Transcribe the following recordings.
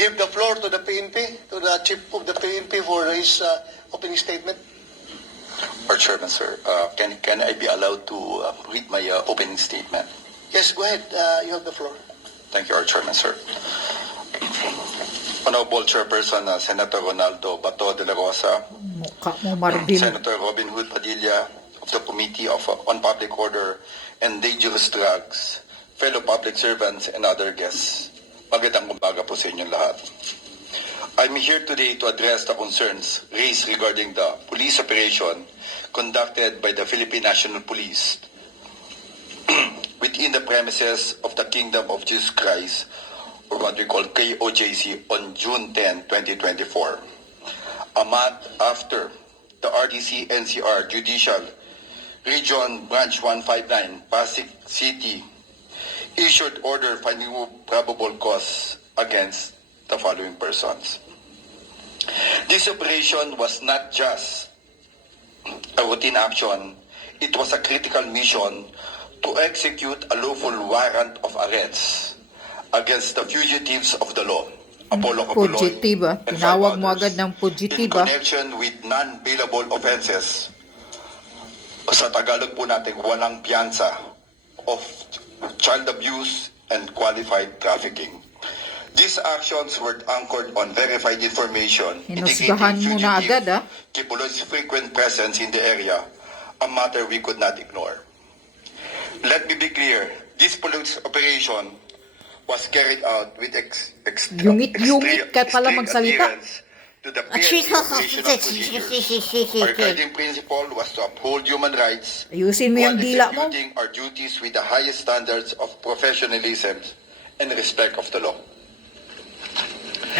give the floor to the PNP, to the chief of the PNP for his opening statement? Our Chairman, sir, can I be allowed to read my opening statement? Yes, go ahead. You have the floor. Thank you, our Chairman, sir. Honorable Chairperson, Senator Ronaldo Bato de la Rosa, Mukha mo, Marvin. Senator Robin Hood Padilla of the Committee on Public Order and Dangerous Drugs, fellow public servants, and other guests. Magandang umaga po sa inyong lahat. I'm here today to address the concerns raised regarding the police operation conducted by the Philippine National Police within the premises of the Kingdom of Jesus Christ, or what we call KOJC, on June 10, 2024. A month after the RDC NCR Judicial Region Branch 159, Pasig City, issued order finding probable cause against the following persons. This operation was not just a routine action, it was a critical mission to execute a lawful warrant of arrest against the fugitives of the law, Apollo Copuloy, Fugitiva. and Tinawag 5 mo others agad ng in fugitiva. connection with non-bailable offenses. Sa Tagalog po natin, walang piyansa of child abuse and qualified trafficking. These actions were anchored on verified information Hinusgahan mo na agad, ah. Kibuloy's frequent presence in the area, a matter we could not ignore. Let me be clear, this police operation was carried out with Yungit-yungit ka pala magsalita. to the operational procedures. Our guiding principle was to uphold human rights Ayusin mo while yung dila mo. executing our duties with the highest standards of professionalism and respect of the law.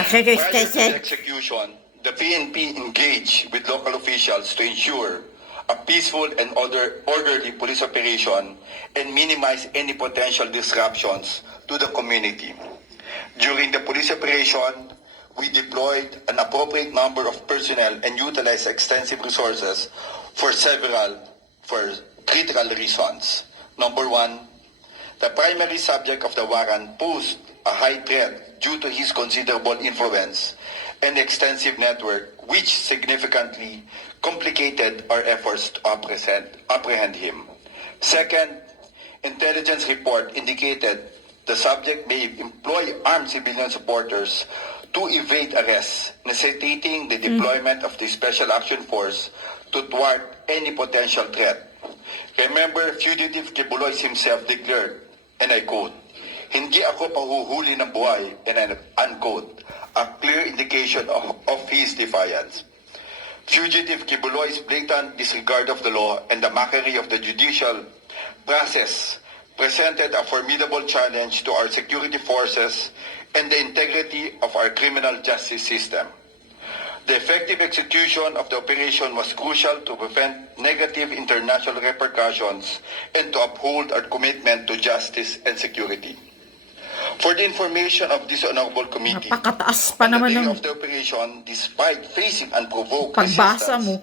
Prior to the execution, the PNP engaged with local officials to ensure a peaceful and orderly police operation and minimize any potential disruptions to the community. During the police operation, we deployed an appropriate number of personnel and utilized extensive resources for critical reasons. Number one, the primary subject of the warrant posed a high threat due to his considerable influence and extensive network, which significantly complicated our efforts to apprehend him. Second, intelligence report indicated the subject may employ armed civilian supporters to evade arrest, necessitating the deployment of the Special Action Force to thwart any potential threat. Remember, fugitive Kibuloy himself declared, and I quote, "Hindi ako pahuhuli ng buhay," and unquote, a clear indication of his defiance. Fugitive Kibuloy's blatant disregard of the law and the mockery of the judicial process presented a formidable challenge to our security forces and the integrity of our criminal justice system. The effective execution of the operation was crucial to prevent negative international repercussions and to uphold our commitment to justice and security. For the information of this honorable committee, Napakataas pa on the naman day ng of the operation, despite facing unprovoked pagbasa resistance mo.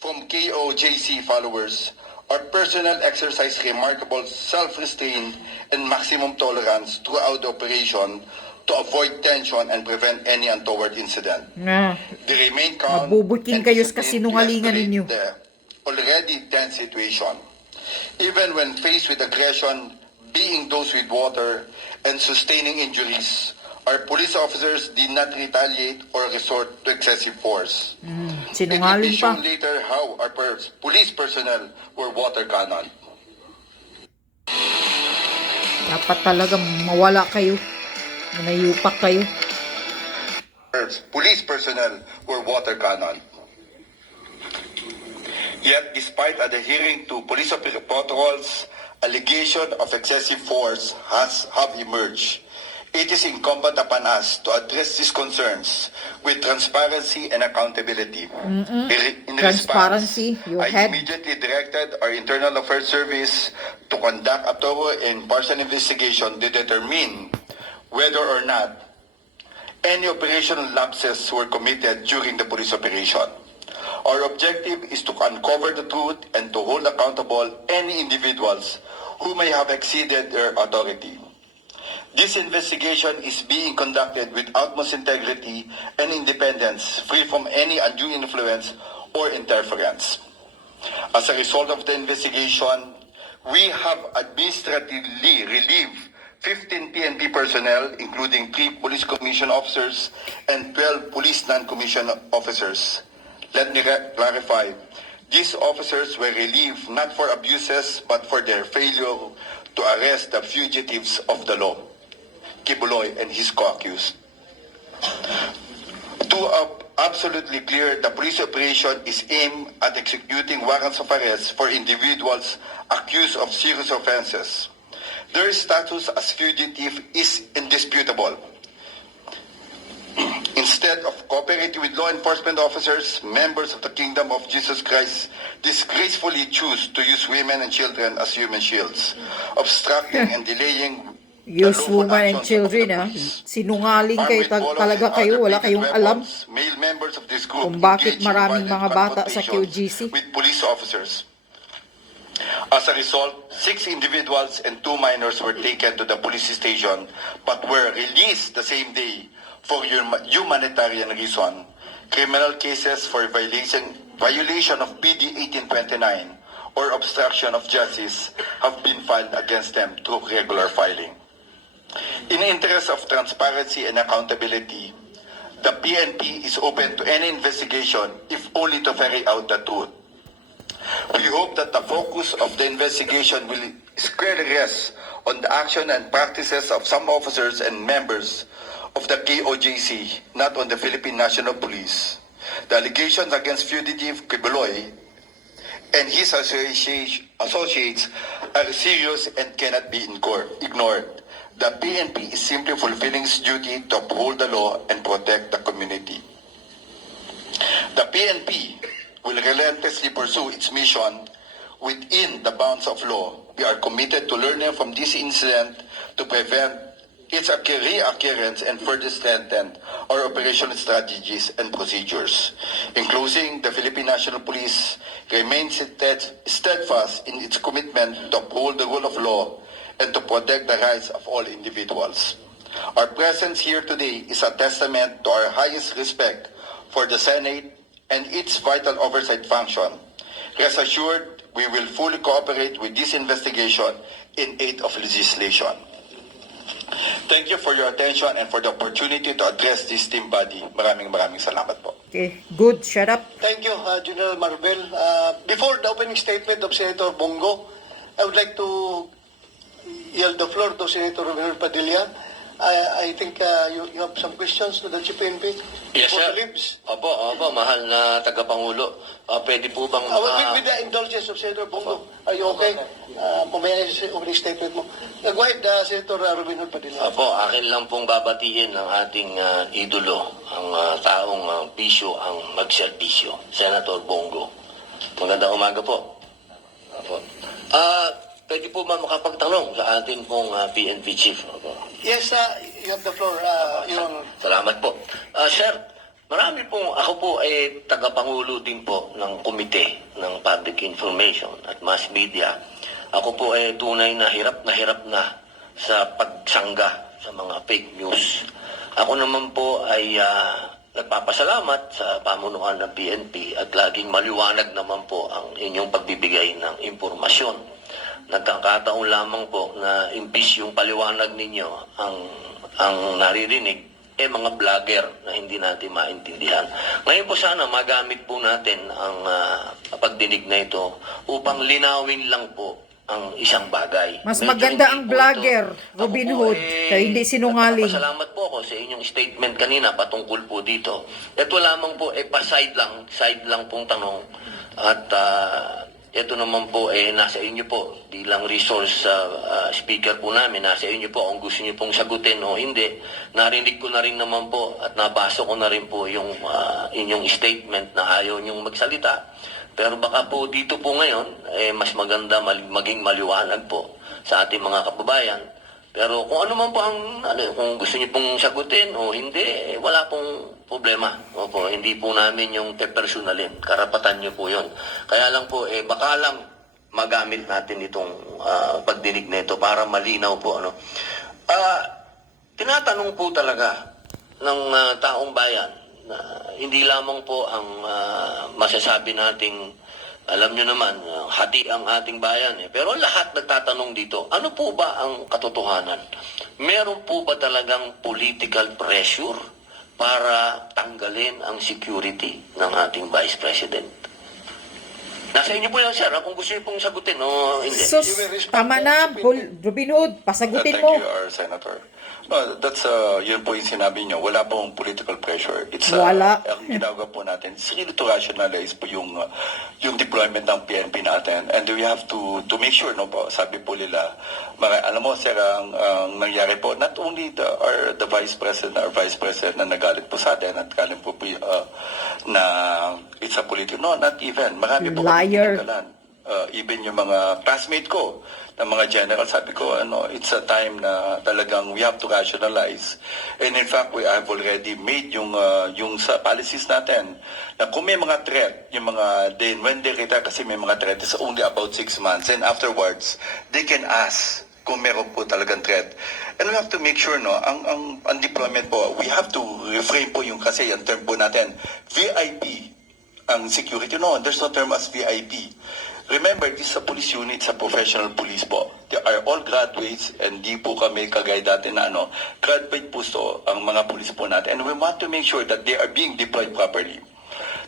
from KOJC followers, our personnel exercised remarkable self-restraint and maximum tolerance throughout the operation to avoid tension and prevent any untoward incident. Na, They remain calm mabubuting and kayo sa disciplined to kasinungalingan escalate ninyo. the already tense situation. Even when faced with aggression, being dosed with water, and sustaining injuries, our police officers did not retaliate or resort to excessive force. It will be Sinungaling pa. shown later how our police personnel were water cannon. Dapat talaga mawala kayo. Manayupak kayo. Police personnel were water cannon. Yet, despite adhering to police protocols, allegation of excessive force have emerged. It is incumbent upon us to address these concerns with transparency and accountability. In Transparency, response, your I head. immediately directed our Internal Affairs Service to conduct a thorough and impartial investigation to determine whether or not any operational lapses were committed during the police operation. Our objective is to uncover the truth and to hold accountable any individuals who may have exceeded their authority. This investigation is being conducted with utmost integrity and independence, free from any undue influence or interference. As a result of the investigation, we have administratively relieved 15 PNP personnel, including 3 police commission officers and 12 police non-commissioned officers. Let me clarify. These officers were relieved not for abuses but for their failure to arrest the fugitives of the law, Kibuloy and his co-accused. To absolutely clear, the police operation is aimed at executing warrants of arrest for individuals accused of serious offenses. Their status as fugitive is indisputable. Instead of cooperating with law enforcement officers, members of the Kingdom of Jesus Christ disgracefully choose to use women and children as human shields, obstructing and delaying the Use lawful women and actions of children, the ha? police. Sinungaling kayo Armed with bolos talaga and kayo. other Wala kayong bladed alam weapons, male members of this group kung bakit engage in maraming violent mga bata sa confrontations QGC. with police officers. As a result, 6 individuals and 2 minors were taken to the police station but were released the same day for humanitarian reason. Criminal cases for violation of PD 1829 or obstruction of justice have been filed against them through regular filing. In the interest of transparency and accountability, the PNP is open to any investigation if only to ferry out the truth. We hope that the focus of the investigation will squarely rest on the action and practices of some officers and members of the KOJC, not on the Philippine National Police. The allegations against fugitive Kibuloy and his associates are serious and cannot be ignored. The PNP is simply fulfilling its duty to uphold the law and protect the community. The PNP will relentlessly pursue its mission within the bounds of law. We are committed to learning from this incident to prevent its reoccurrence and further strengthen our operational strategies and procedures. In closing, the Philippine National Police remains steadfast in its commitment to uphold the rule of law and to protect the rights of all individuals. Our presence here today is a testament to our highest respect for the Senate and its vital oversight function. Rest assured, we will fully cooperate with this investigation in aid of legislation. Thank you for your attention and for the opportunity to address this team body. Maraming salamat po. Okay, good. Shut up. Thank you, General Marvel. Before the opening statement of Senator Bongo, I would like to yield the floor to Senator Romero Padilla. I think you have some questions to the Chief PNP. Yes, before sir. he leaves. Opo, mahal na tagapangulo. Pwede po bang... With the indulgence of Senator Bongo, are you okay? Mamaya yung opening statement mo. Go ahead, Senator Romero Padilla. Opo, akin lang pong babatiin ng ating idolo, ang taong bisyo, ang magserbisyo, Senator Bongo. Magandang umaga po. Opo. Pwede po ba makapagtanong sa ating pong PNP Chief? Opo. Yes, you have the floor, Your Honor. Salamat po. Sir, marami pong, ako po ay tagapangulo din po ng Komite ng Public Information at Mass Media. Ako po ay tunay na hirap na sa pagsangga sa mga fake news. Ako naman po ay nagpapasalamat sa pamunuan ng PNP at laging maliwanag naman po ang inyong pagbibigay ng impormasyon. Nagkakataon lamang po na imbis yung paliwanag ninyo ang naririnig, mga vlogger na hindi natin maintindihan. Ngayon po sana magamit po natin ang pagdinig na ito upang linawin lang po ang isang bagay. Mas Medyo maganda hindi ang po vlogger, ito. Robin Ako po, Hood, kaya hindi sinungaling. Salamat po ako sa inyong statement kanina patungkol po dito. Ito lamang po, side lang pong tanong. At ito naman po, nasa inyo po, bilang resource speaker po namin, nasa inyo po kung gusto niyo pong sagutin o hindi. Narinig ko na rin naman po at nabasa ko na rin po yung inyong statement na ayaw niyong magsalita. Pero baka po dito po ngayon, mas maganda maging maliwanag po sa ating mga kababayan. Pero kung ano man po kung gusto niyo pong sagutin o hindi, wala pong problema. Opo, hindi po namin yung personalin. Karapatan niyo po yun. Kaya lang po, baka lang magamit natin itong pagdinig na ito para malinaw po. tinatanong po talaga ng taong bayan na hindi lamang po ang masasabi nating, alam nyo naman, hati ang ating bayan. Pero lahat nagtatanong dito, ano po ba ang katotohanan? Meron po ba talagang political pressure para tanggalin ang security ng ating Vice President? Nasa inyo po yan, sir, kung gusto niyo pong sagutin o hindi. Sus, tama na, Robin Hood, pasagutin mo. Thank you, our Senator. No, that's, yun po yung sinabi nyo. Wala pong political pressure. It's, Wala. Ang ginagawa po natin, it's really to rationalize po yung deployment ng PNP natin. And we have to make sure, no po, sabi po nila, alam mo, sir, ang nangyari po, not only the Vice President, our Vice President na nagalit po sa atin, at galing po na it's a political, no, not even. Marami po kami Liar. tinanggalan. Even yung mga classmate ko, ng mga general, sabi ko, it's a time na talagang we have to rationalize. And in fact, we have already made yung sa policies natin na kung may mga threat, yung mga, when they retire, kasi may mga threat, it's only about 6 months. And afterwards, they can ask kung meron po talagang threat. And we have to make sure, no, ang deployment po, we have to refrain po yung kasi yung term po natin, VIP, ang security. No, there's no term as VIP. Remember, this is a police unit, sa professional police po. They are all graduates, and di po kami kagaya dati na graduate po so ang mga police po natin. And we want to make sure that they are being deployed properly.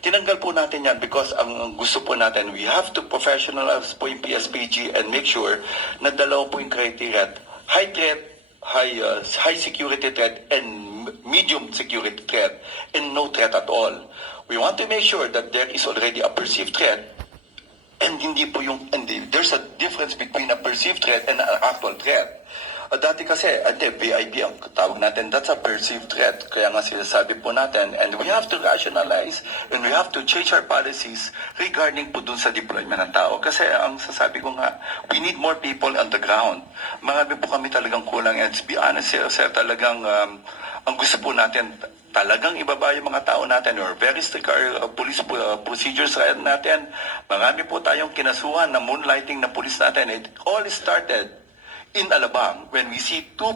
Tinanggal po natin yan because ang gusto po natin, we have to professionalize po yung PSPG and make sure na dalawa po yung criteria. High threat, high security threat, and medium security threat, and no threat at all. We want to make sure that there is already a perceived threat. And hindi po there's a difference between a perceived threat and an actual threat. Dati kasi, VIP ang tawag natin, that's a perceived threat. Kaya nga sinasabi po natin, and we have to rationalize and we have to change our policies regarding po dun sa deployment ng tao. Kasi ang sasabi ko nga, we need more people on the ground. Marami po kami talagang kulang. And to be honest, sir, talagang ang gusto po natin, talagang ibaba yung mga tao natin or very strict police procedures natin. Marami po tayong kinasuhan na moonlighting na police natin. It all started in Alabang when we see two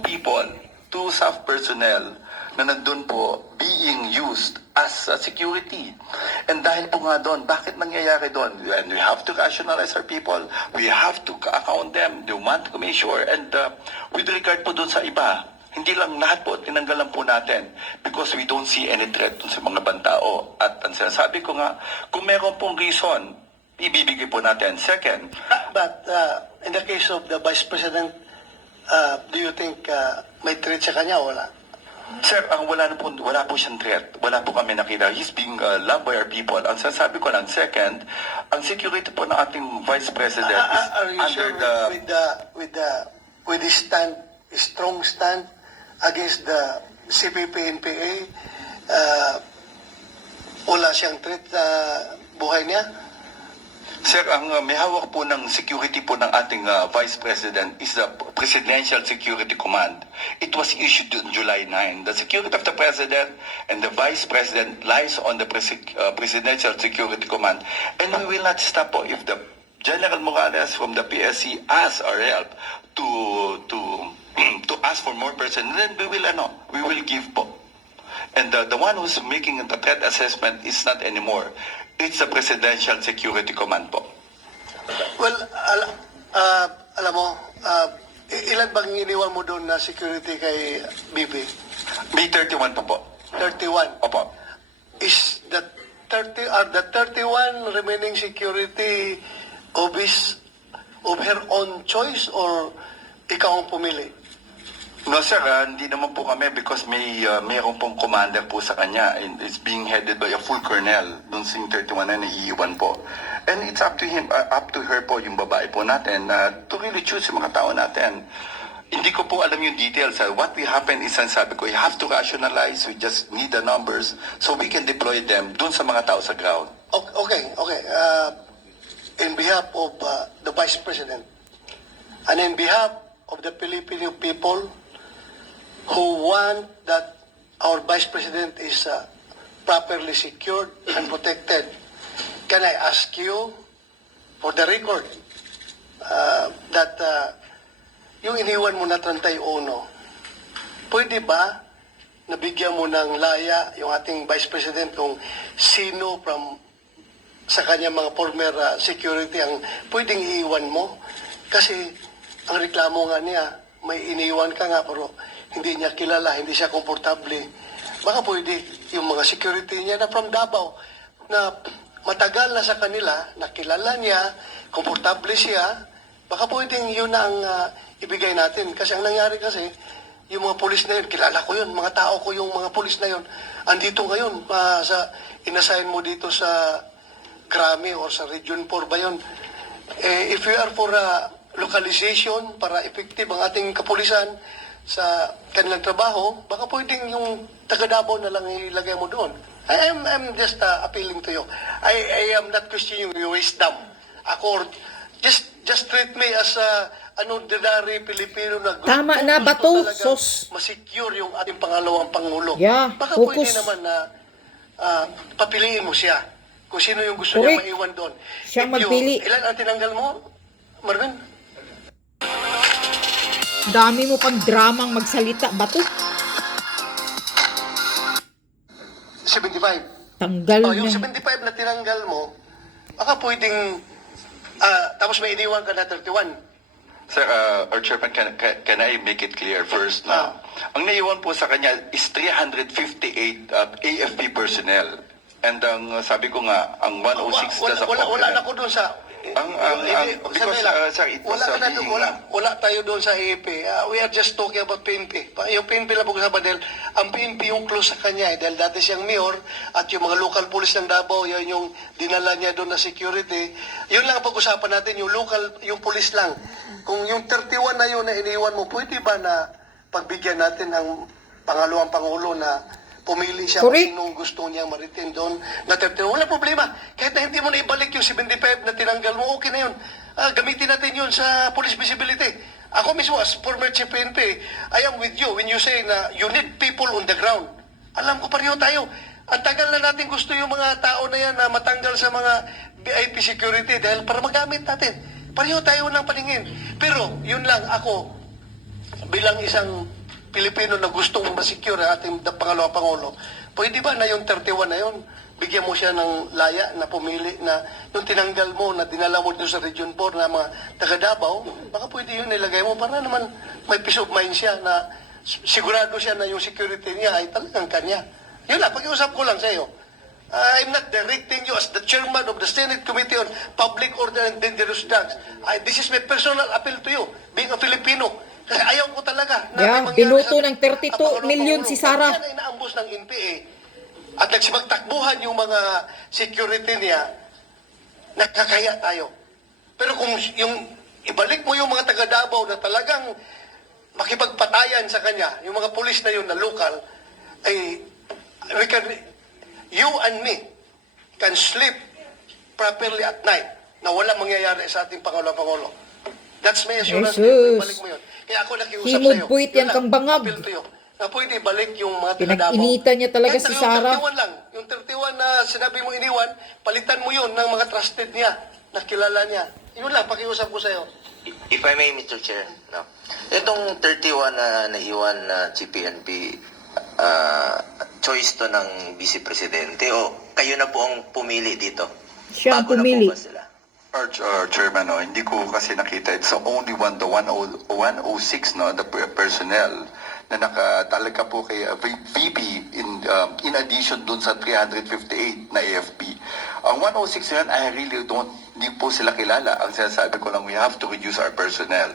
staff personnel na nandun po being used as security. And dahil po nga doon, bakit nangyayari doon? And we have to rationalize our people. We have to account them. They want to make sure. And with regard po doon sa iba, hindi lang lahat po, tinanggalan po natin because we don't see any threat dun sa mga bantao. At ang sinasabi ko nga, kung meron pong reason, ibibigay po natin. Second, But in the case of the Vice President, do you think may threat sa kanya o wala? sir, wala po siyang threat. Wala po kami nakita. He's being loved by our people. Ang sinasabi ko lang, second, ang security po ng ating Vice President is Are you under sure with the strong stand against the CPP-NPA, wala siyang threat sa buhay niya? Sir, ang may hawak po ng security po ng ating Vice President is the Presidential Security Command. It was issued on July 9. The security of the President and the Vice President lies on the Presidential Security Command. And we will not stop po if the General Morales from the PSC asks our help to ask for more personnel, then we will give po. And the one who's making the threat assessment is not anymore. It's the Presidential Security Command po. Well, alam mo, ilan bang iniwan mo doon na security kay BP? May 31 po po. 31. Opo. Is the 31 remaining security of her own choice or ikaw ang pumili? No sir, hindi naman po kami because mayroon pong commander po sa kanya and it's being headed by a full colonel doon sa 31 na naiiwan po. And it's up to him, up to her po yung babae po natin to really choose yung mga tao natin. Hindi ko po alam yung details. What will happen is, sabi ko, you have to rationalize, we just need the numbers so we can deploy them doon sa mga tao sa ground. Okay. In behalf of the Vice President and in behalf of the Filipino people who want that our Vice President is properly secured and protected, can I ask you, for the record, that yung iniwan mo na 31, pwede ba nabigyan mo ng laya yung ating Vice President kung sino sa kanya mga former security ang pwedeng iiwan mo? Kasi ang reklamo nga niya, may iniwan ka nga pero hindi niya kilala, hindi siya komportable. Baka pwede yung mga security niya na from Davao na matagal na sa kanila, nakilala niya, komportable siya, baka pwedeng yun ang ibigay natin. Kasi ang nangyari kasi, yung mga pulis na yun, kilala ko yun, mga tao ko yung mga pulis na yun, andito ngayon, inassign mo dito sa Krami or sa Region 4 ba yun? If you are for localization para effective ang ating kapulisan sa kanilang trabaho, baka pwedeng yung taga-Davao na lang ilagay mo doon. I'm just appealing to you. I am not questioning your wisdom. Ako, just treat me as an ordinary Pilipino na gusto, Tama na ba to? talagang Sos. masecure yung ating pangalawang Pangulo. Yeah, Baka focus. pwede naman na papiliin mo siya kung sino yung gusto Correct. niya maiwan doon. Siya If you- magpili. Ilan ang tinanggal mo, Marvin? Dami mo pang dramang magsalita ba to? 75. Tanggal Yung na. 75 na tinanggal mo, baka pwedeng, tapos may iniwan ka na 31. Sir, our chairman, can I make it clear first na ang naiwan po sa kanya is 358 AFP personnel. And ang sabi ko nga, ang 106 wala, sa wala na ko doon sa... because, sir, it was wala tayo doon sa AFP. We are just talking about PNP. Yung PNP lang pag-usapan dahil ang PNP yung close sa kanya dahil dati siyang mayor at yung mga local police ng Davao, yan yung dinala niya doon na security. Yun lang ang pag-usapan natin, yung local, yung police lang. Kung yung 31 na yun na iniwan mo, pwede ba na pagbigyan natin ang pangalawang Pangulo na pumili siya kung Correct. sinong gusto niyang maritin doon na 31. Wala problema. Kahit na hindi mo na ibalik yung 75 na tinanggal mo, okay na yun. Gamitin natin yun sa police visibility. Ako mismo, as former chief PNP, I am with you when you say na you need people on the ground. Alam ko pareho tayo. Ang tagal na natin gusto yung mga tao na yan na matanggal sa mga VIP security dahil para magamit natin. Pareho tayo ng paningin. Pero, yun lang, ako, bilang isang Pilipino na gustong masecure ang ating pangalawang Pangulo, pwede ba na yung 31 na yun, bigyan mo siya ng laya na pumili na yung tinanggal mo, na dinala mo dito sa Region 4 na mga taga-Davao, baka pwede yun nilagay mo para naman may peace of mind siya na sigurado siya na yung security niya ay talagang kanya. Yun lang, pag-iusap ko lang sa iyo. I'm not directing you as the chairman of the Senate Committee on Public Order and Dangerous Drugs. This is my personal appeal to you, being a Filipino. Kasi ayaw ko talaga na Yeah, may mangyari binuto sa ng 32 Pangulo. million si Sara. Yan ay naambos ng NPA. At nagsipagtakbuhan yung mga security niya, nakakaya tayo. Pero kung yung ibalik mo yung mga taga Davao na talagang makipagpatayan sa kanya, yung mga pulis na yun na local, ay you and me can sleep properly at night na walang mangyayari sa ating Pangulo. That's my assurance. Jesus. Balik mo yun. Kaya ako nakiusap Himod sa'yo. puwit yan kang bangag. Appeal to you. Na pwede balik yung mga taga-Davao. Pinag-initan niya talaga Kahit si yung Sara. 31 lang. Yung 31 na sinabi mo iniwan, palitan mo yun ng mga trusted niya, na kilala niya. Yun lang, pakiusap ko sa'yo. If I may, Mr. Chair, no? Itong 31 na naiwan na GPNP, choice to ng Vice Presidente o kayo na po ang pumili dito? Siya ang Bago na pumili. po ba sila? Our chairman, no, hindi ko kasi nakita. It's only the 106, no, the personnel na nakatalaga po kay VP in addition dun sa 358 na AFP. Ang 106 na yan, I really hindi po sila kilala. Ang sinasabi ko lang, we have to reduce our personnel.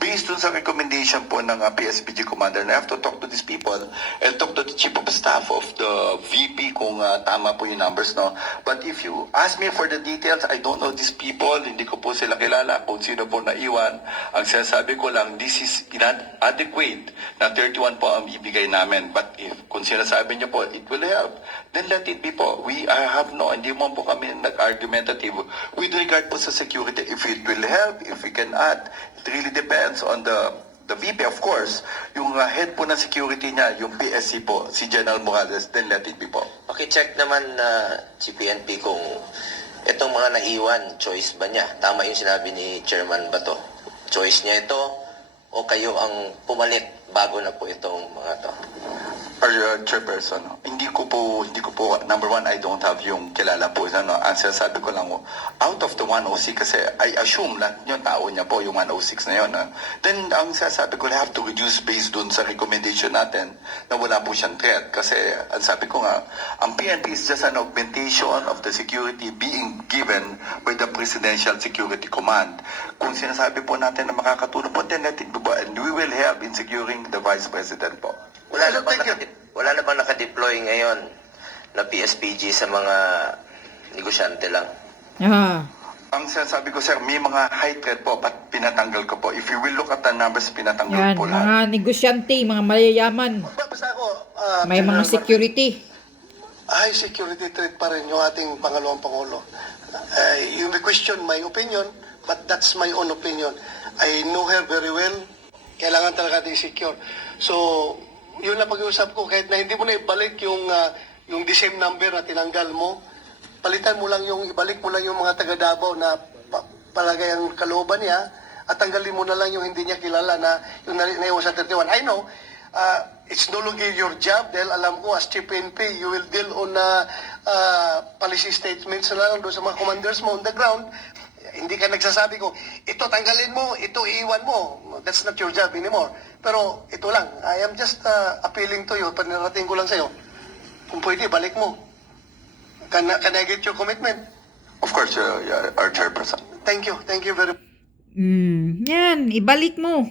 Based dun sa recommendation po ng PSPG commander, I have to talk to these people and talk to the chief of staff of the VP kung tama po yung numbers, no? But if you ask me for the details, I don't know these people, hindi ko po sila kilala kung sino po naiwan. Ang sinasabi ko lang, this is inadequate na 31 po ang ibigay namin. But if kung sinasabi niyo po, it will help, then let it be po. We have hindi mo po kami nag-argumentative with regard po sa security. If it will help, if we can add, it really depends on the VP, of course. Yung head po ng security niya, yung PSC po, si General Morales, then let it be po. Check naman na GPNP kung itong mga naiwan, choice ba niya? Tama yung sinabi ni Chairman Bato. Choice niya ito o kayo ang pumalit bago na po itong mga to? Our chairperson, hindi ko po, number one, I don't have yung kilala po. Ang sinasabi ko lang, out of the 106, kasi I assume lahat yung tao niya po, yung 106 na yun. Then, ang sinasabi ko, I have to reduce based dun sa recommendation natin na wala po siyang threat. Kasi, ang sabi ko nga, ang PNP is just an augmentation of the security being given by the Presidential Security Command. Kung sinasabi po natin na makakatulong po, then let it be, and we will help in securing the Vice President po. Wala na bang nakadeploy ngayon na PSPG sa mga negosyante lang? Ah. Ang sinasabi ko, sir, may mga high threat po, but pinatanggal ko po. If you will look at the numbers, pinatanggal Yan, po mga lahat. negosyante, mga mayayaman. Basta ako, May mga General security. high security threat pa rin yung ating pangalawang Pangulo. You may question my opinion, but that's my own opinion. I know her very well. Kailangan talaga natin secure. So, yun na pag-iusap ko. Kahit na hindi mo na ibalik yung the same number na tinanggal mo, palitan mo lang ibalik mo lang yung mga taga Davao na palagay ang kalooban niya at tanggalin mo na lang yung hindi niya kilala na yung naiwan sa 31. I know, it's no longer your job dahil alam ko as Chief PNP, you will deal on policy statements na lang doon sa mga commanders mo on the ground. Hindi ka nagsasabi ko, ito tanggalin mo, ito iiwan mo. That's not your job anymore. Pero ito lang, I am just appealing to you, panirating ko lang sa'yo. Kung pwede, balik mo. Can I get your commitment? Of course, our chairperson. Thank you very much. Yan, ibalik mo.